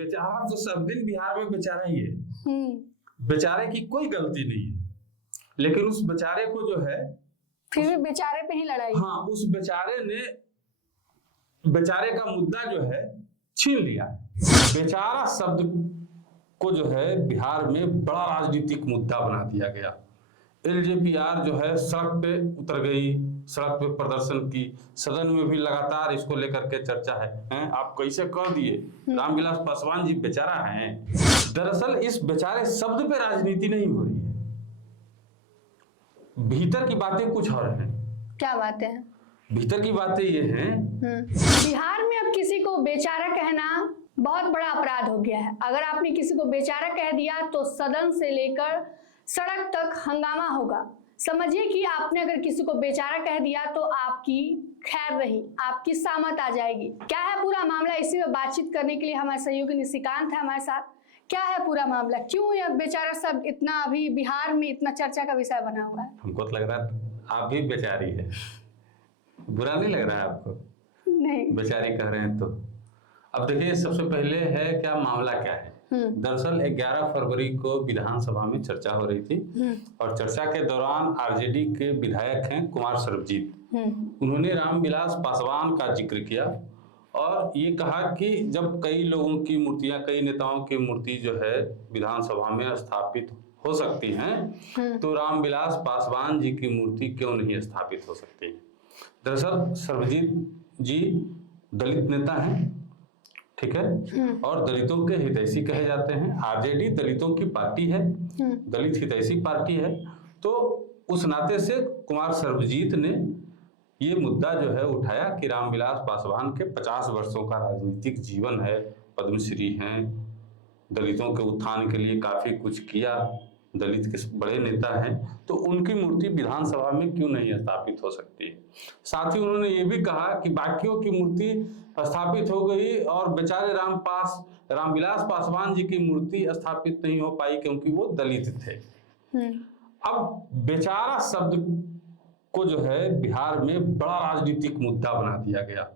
बेचारा तो सब दिन बिहार में बेचारा ही है। बेचारे की कोई गलती नहीं है, लेकिन उस बेचारे को जो है फिर भी बेचारे पे ही लड़ाई। हाँ, उस बेचारे का मुद्दा जो है छीन लिया। बेचारा शब्द को जो है बिहार में बड़ा राजनीतिक मुद्दा बना दिया गया। एलजेपीआर जो है सड़क पे उतर गई, सड़क पे प्रदर्शन की, सदन में भी लगातार इसको लेकर के चर्चा है। आप कैसे कह दिए रामविलास पासवान जी बेचारा हैं। दरअसल इस बेचारे शब्द पे राजनीति नहीं हो रही है, भीतर की बातें कुछ और हैं। क्या बातें हैं? भीतर की बातें ये हैं, बिहार में अब किसी को बेचारा कहना बहुत बड़ा अपराध हो गया है। अगर आपने किसी को बेचारा कह दिया तो सदन से लेकर सड़क तक हंगामा होगा। समझिए कि आपने अगर किसी को बेचारा कह दिया तो आपकी खैर नहीं, आपकी सामत आ जाएगी। क्या है पूरा मामला, इसी में बातचीत करने के लिए हमारे सहयोगी निशिकांत है हमारे साथ। क्या है पूरा मामला, क्यों यह बेचारा शब्द इतना अभी बिहार में इतना चर्चा का विषय बना हुआ है? हमको तो लग रहा है आप भी बेचारी है, बुरा नहीं लग रहा है आपको? नहीं, बेचारी कह रहे हैं तो अब देखिए, सबसे पहले है क्या मामला क्या है। दरअसल 11 फरवरी को विधानसभा में चर्चा हो रही थी और चर्चा के दौरान आरजेडी के विधायक हैं कुमार सर्वजीत, उन्होंने रामविलास पासवान का जिक्र किया और ये कहा कि जब कई लोगों की मूर्तियां, कई नेताओं की मूर्ति जो है विधानसभा में स्थापित हो सकती हैं, तो रामविलास पासवान जी की मूर्ति क्यों नहीं स्थापित हो सकती है। दरअसल सर्वजीत जी दलित नेता हैं, ठीक है, और दलितों के हितैषी कहे जाते हैं। आरजेडी दलितों की पार्टी है, दलित हितैषी पार्टी है, तो उस नाते से कुमार सर्वजीत ने ये मुद्दा जो है उठाया कि रामविलास पासवान के 50 वर्षों का राजनीतिक जीवन है, पद्मश्री हैं, दलितों के उत्थान के लिए काफी कुछ किया, दलित के बड़े नेता हैं, तो उनकी मूर्ति विधानसभा में क्यों नहीं स्थापित हो सकती है। साथ ही उन्होंने ये भी कहा कि बाकियों की मूर्ति स्थापित हो गई और बेचारे रामविलास पासवान जी की मूर्ति स्थापित नहीं हो पाई क्योंकि वो दलित थे। अब बेचारा शब्द को जो है बिहार में बड़ा राजनीतिक मुद्दा बना दिया गया।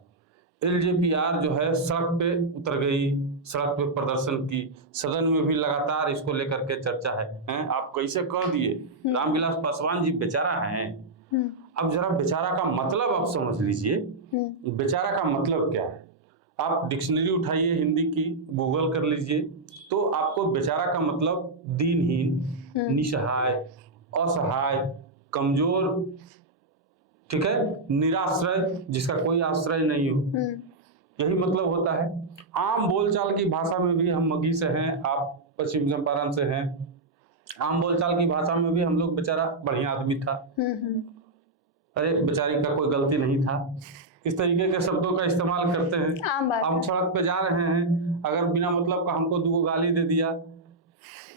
एलजेपीआर जो है सड़क पे उतर गई, सड़क पे प्रदर्शन की, सदन में भी लगातार इसको लेकर के चर्चा है। आप कैसे कह दिए रामविलास पासवान जी बेचारा हैं। अब जरा बेचारा का मतलब आप समझ लीजिए, बेचारा का मतलब क्या है। आप डिक्शनरी उठाइए हिंदी की, गूगल कर लीजिए, तो आपको बेचारा का मतलब दीनहीन, निसहाय, असहाय, कमजोर, ठीक है, निराश्रय, जिसका कोई आश्रय नहीं हो, यही मतलब होता है। आम बोलचाल की भाषा में भी, हम मगही से हैं, आप पश्चिम चंपारण से हैं, आम बोलचाल की भाषा में भी हम लोग बेचारा बढ़िया आदमी था, अरे बेचारी का कोई गलती नहीं था, इस तरीके के शब्दों का इस्तेमाल करते हैं। हम सड़क पे जा रहे हैं, अगर बिना मतलब का हमको 2 गाली दे दिया,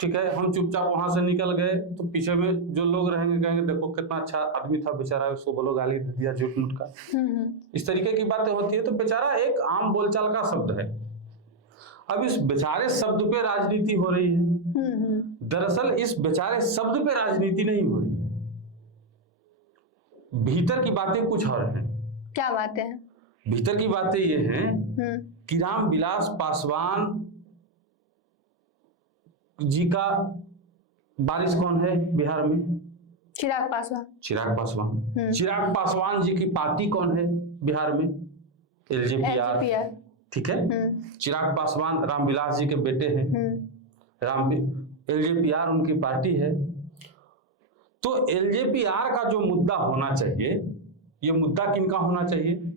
ठीक है, हम चुपचाप वहां से निकल गए, तो पीछे में जो लोग रहेंगे कहेंगे देखो कितना अच्छा आदमी था बेचारा, उसको बोलो गाली दे दिया झूठ मूठ का। इस तरीके की बातें होती है। तो बेचारा एक आम बोलचाल का शब्द है। अब इस बेचारे शब्द पे राजनीति हो रही है। दरअसल इस बेचारे शब्द पे राजनीति नहीं हो रही है, भीतर की बातें कुछ और हैं। क्या बातें हैं? भीतर की बातें ये हैं कि रामविलास पासवान जी का वारिस कौन है बिहार में? चिराग पासवान। चिराग पासवान जी की पार्टी कौन है बिहार में? एलजेपीआर, ठीक है। चिराग पासवान रामविलास जी के बेटे हैं, एलजेपीआर उनकी पार्टी है। तो एलजेपीआर का जो मुद्दा होना चाहिए, ये मुद्दा किनका होना चाहिए?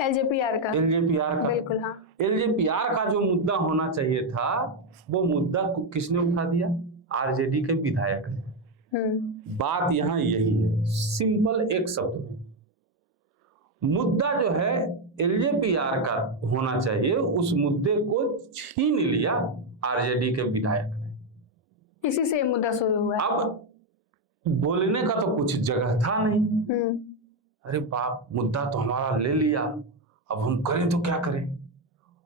एलजेपीआर का। बिल्कुल, हाँ। एलजेपीआर का जो मुद्दा होना चाहिए था, वो मुद्दा किसने उठा दिया? आरजेडी के विधायक ने। बात यहाँ यही है, सिंपल एक शब्द में, मुद्दा जो है एलजेपीआर का होना चाहिए, उस मुद्दे को छीन लिया आरजेडी के विधायक ने। इसी से मुद्दा शुरू हुआ। अब बोलने का तो कुछ जगह था नहीं। अरे बाप, मुद्दा तो हमारा ले लिया, अब हम करें तो क्या करें?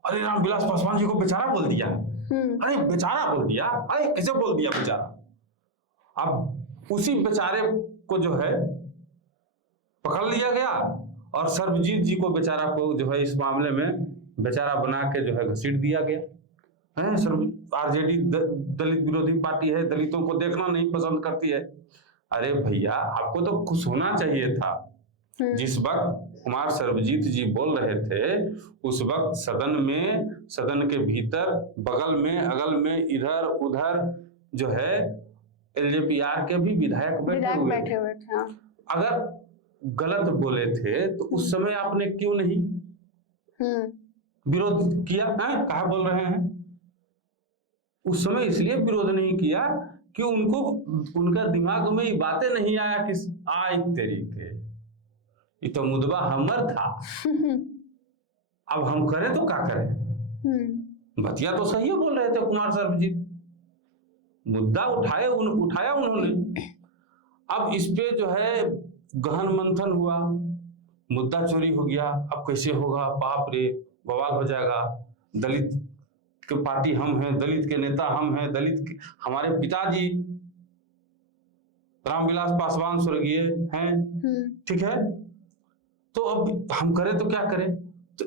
अरे रामविलास पासवान जी को बेचारा बोल दिया, अरे बेचारा बोल दिया, अरे कैसे बोल दिया बेचारा। अब उसी बेचारे को जो है पकड़ लिया गया और सर्वजीत जी को बेचारा को जो है इस मामले में बेचारा बना के जो है घसीट दिया गया। है सर, आरजेडी दलित विरोधी पार्टी है, दलितों को देखना नहीं पसंद करती है। अरे भैया, आपको तो खुश होना चाहिए था। जिस वक्त कुमार सर्वजीत जी बोल रहे थे, उस वक्त सदन के भीतर, बगल में, अगल में, इधर उधर जो है एलजेपीआर के भी विधायक बैठे हुए थे। अगर गलत बोले थे तो उस समय आपने क्यों नहीं विरोध किया? कहा बोल रहे हैं उस समय इसलिए विरोध नहीं किया कि उनका दिमाग में ये बातें नहीं आया कि आई तरीके, ये तो मुद्दा हमर था। अब हम करें तो क्या करें? बतिया तो सही बोल रहे थे कुमार सर्वजीत, मुद्दा उठाया उन्होंने। अब इस पे जो है गहन मंथन हुआ, मुद्दा चोरी हो गया। अब कैसे होगा? बाप रे, बवाल हो जाएगा। दलित के पार्टी हम हैं, दलित के नेता हम हैं, हमारे पिताजी रामविलास पासवान स्वर्गीय हैं, ठीक है। तो अब हम करें तो क्या करें? तो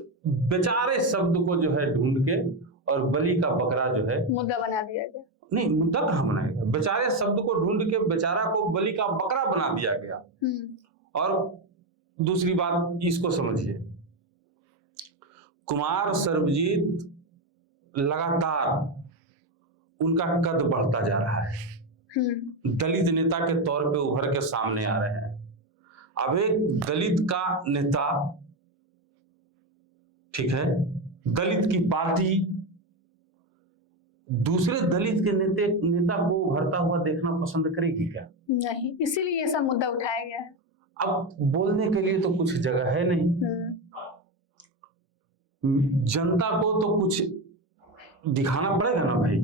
बेचारे शब्द को जो है ढूंढ के और बलि का बकरा जो है मुद्दा बना दिया गया। नहीं, मुद्दा कहाँ बनाएगा? बेचारे शब्द को ढूंढ के बेचारा को बलि का बकरा बना दिया गया। और दूसरी बात इसको समझिए, कुमार सर्वजीत लगातार उनका कद बढ़ता जा रहा है, दलित नेता के तौर पे उभर के सामने आ रहे हैं। अब एक दलित का नेता, ठीक है, दलित की पार्टी दूसरे दलित के नेता को उभरता हुआ देखना पसंद करेगी क्या? नहीं, इसीलिए ये सब मुद्दा उठाया गया है। अब बोलने के लिए तो कुछ जगह है नहीं, जनता को तो कुछ दिखाना पड़ेगा ना भाई।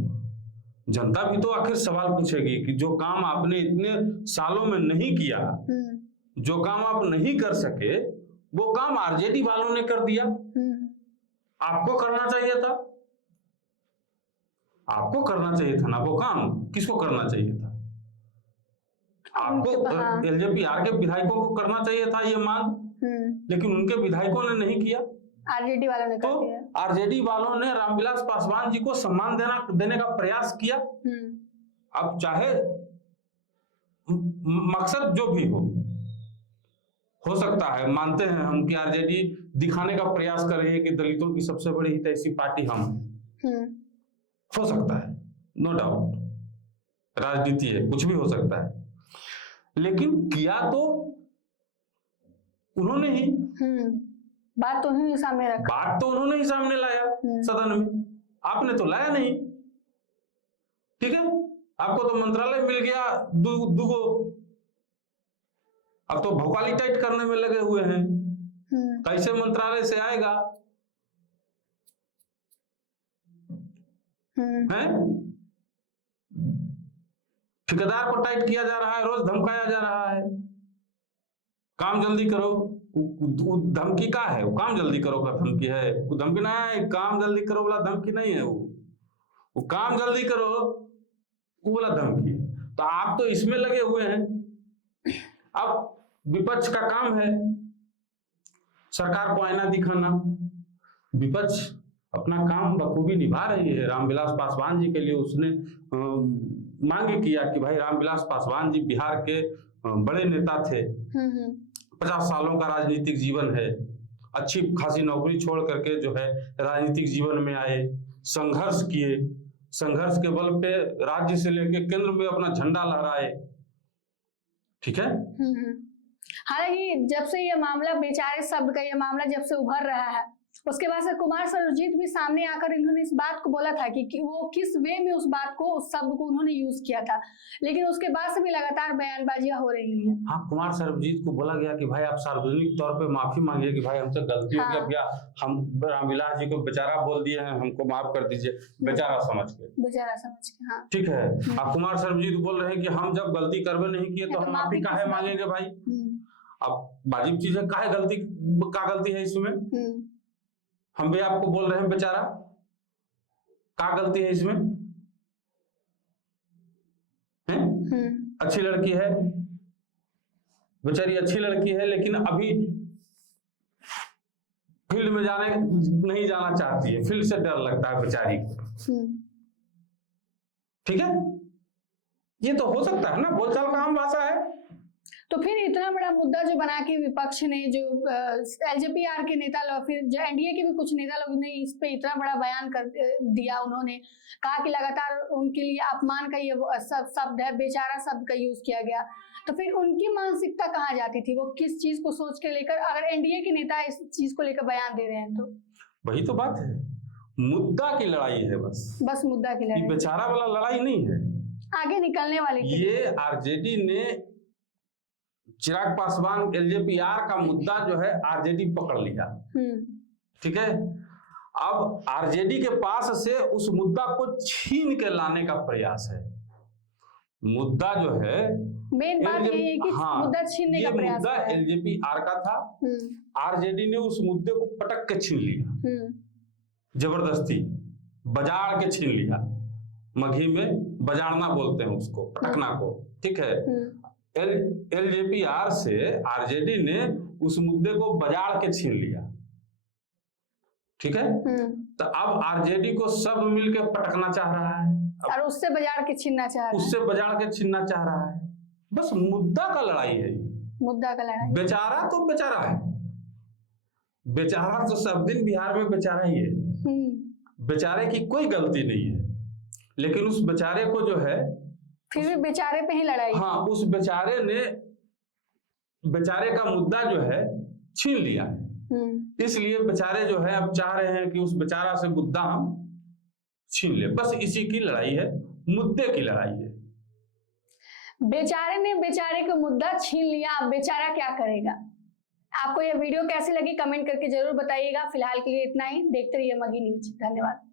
जनता भी तो आखिर सवाल पूछेगी कि जो काम आपने इतने सालों में नहीं किया, जो काम आप नहीं कर सके, वो काम आरजेडी वालों ने कर दिया। आपको करना चाहिए था, आपको करना चाहिए था ना वो काम। किसको करना चाहिए था? आपको एलजेपीआर के विधायकों को करना चाहिए था ये मांग, लेकिन उनके विधायकों ने नहीं किया, आरजेडी वालों ने कर दिया। आरजेडी वालों ने रामविलास पासवान जी को सम्मान देने का प्रयास किया। अब चाहे मकसद जो भी हो सकता है, मानते हैं हम कि आरजेडी दिखाने का प्रयास कर रही है कि दलितों की सबसे बड़ी हितैषी पार्टी हम हैं। हो सकता है, नो डाउट, राजनीति है, कुछ भी हो सकता है, लेकिन किया तो उन्होंने ही। बात तो उन्होंने सामने रखा, बात तो उन्होंने ही सामने लाया सदन में, आपने तो लाया नहीं, ठीक है। आपको तो मंत्रालय मिल गया दुगो, अब तो भौकाली टाइट करने में लगे हुए हैं। कैसे मंत्रालय से आएगा? ठेकेदार को टाइट किया जा रहा है, रोज धमकाया जा रहा है, काम जल्दी करो। धमकी का है? वो काम जल्दी करो का धमकी है? वो धमकी नहीं है, काम जल्दी करो वाला धमकी नहीं है, वो काम जल्दी करो वो वाला धमकी। तो आप तो इसमें लगे हुए हैं। अब विपक्ष का काम है सरकार को आईना दिखाना। विपक्ष अपना काम बखूबी निभा रही है। रामविलास पासवान जी के लिए उसने मांग किया कि भाई रामविलास पासवान जी बिहार के बड़े नेता थे, 50 सालों का राजनीतिक जीवन है, अच्छी खासी नौकरी छोड़ करके जो है राजनीतिक जीवन में आए, संघर्ष किए, संघर्ष के बल पे राज्य से लेकर केंद्र में अपना झंडा लहराए, ठीक है। हालांकि जब से ये मामला, बेचारे शब्द का ये मामला जब से उभर रहा है, उसके बाद से कुमार सर्वजीत भी सामने आकर इन्होंने इस बात को बोला था कि वो किस वे में उस बात को, उस शब्द को उन्होंने यूज किया था, लेकिन उसके बाद से भी लगातार बयानबाजियां हो रही हैं। हाँ, कुमार सर्वजीत को बोला गया कि भाई आप सार्वजनिक तौर पे माफी मांगिए कि भाई हमसे गलती हो गया भैया, हम रामविलास जी को बेचारा बोल दिए हैं, हमको माफ कर दीजिए, बेचारा समझ के, हाँ ठीक है। अब कुमार सर्वजीत बोल रहे हैं कि हम जब गलती करवे नहीं किए तो हम माफी काहे मांगेंगे भाई। अब वाजिब चीज है, काहे गलती है इसमें? हम भी आपको बोल रहे हैं बेचारा, क्या गलती है इसमें? अच्छी लड़की है, बेचारी अच्छी लड़की है, लेकिन अभी फील्ड में नहीं जाना चाहती है, फील्ड से डर लगता है बेचारी को। ठीक है, ये तो हो सकता है ना, बोलचाल का आम भाषा है। तो फिर इतना बड़ा मुद्दा जो बना के विपक्ष ने, जो एलजेपी-आर के नेता लोग, फिर जो एनडीए के भी कुछ नेता लोग ने इस पे इतना बड़ा बयान कर दिया, उन्होंने कहा कि लगातार उनके लिए अपमान का ये शब्द है, बेचारा शब्द का यूज किया गया। तो फिर उनकी मानसिकता कहाँ जाती थी, वो किस चीज को सोच के लेकर, अगर एनडीए के नेता इस चीज को लेकर बयान दे रहे हैं तो? वही तो बात है, मुद्दा की लड़ाई है, बस मुद्दा की लड़ाई, बेचारा वाला लड़ाई नहीं है, आगे निकलने वाली। ये आरजेडी ने चिराग पासवान एलजेपी-आर का मुद्दा जो है आरजेडी पकड़ लिया। ठीक है, अब आरजेडी के पास से उस मुद्दा को छीन के लाने का प्रयास है। मुद्दा जो है, मेन बात ये है कि मुद्दा छीनने का प्रयास है। मुद्दा एलजेपी-आर का था, आरजेडी ने उस मुद्दे को पटक के छीन लिया, जबरदस्ती बजाड़ के छीन लिया। मगही में बजाड़ना बोलते हैं उसको, पटकना को। ठीक है, एलजेपी-आर से आरजेडी ने उस मुद्दे को बजाड़ के छीन लिया। ठीक है, तो अब आरजेडी को सब मिलके पटकना चाह रहा है और उससे बजाड़ के छीनना चाह रहा है, उससे बजाड़ के छीनना चाह रहा है। बस मुद्दा का लड़ाई है, मुद्दा का लड़ाई। बेचारा तो बेचारा है, बेचारा तो सब दिन बिहार में बेचारा ही है, बेचारे की कोई गलती नहीं है, लेकिन उस बेचारे को जो है, फिर भी बेचारे पे ही लड़ाई। हाँ, उस बेचारे ने, बेचारे का मुद्दा जो है छीन लिया है, इसलिए बेचारे जो है अब चाह रहे हैं कि उस बेचारा से मुद्दा हम छीन ले। बस इसी की लड़ाई है, मुद्दे की लड़ाई है। बेचारे ने बेचारे का मुद्दा छीन लिया, अब बेचारा क्या करेगा? आपको यह वीडियो कैसी लगी कमेंट करके जरूर बताइएगा। फिलहाल के लिए इतना ही, देखते रहिए मगही न्यूज। धन्यवाद।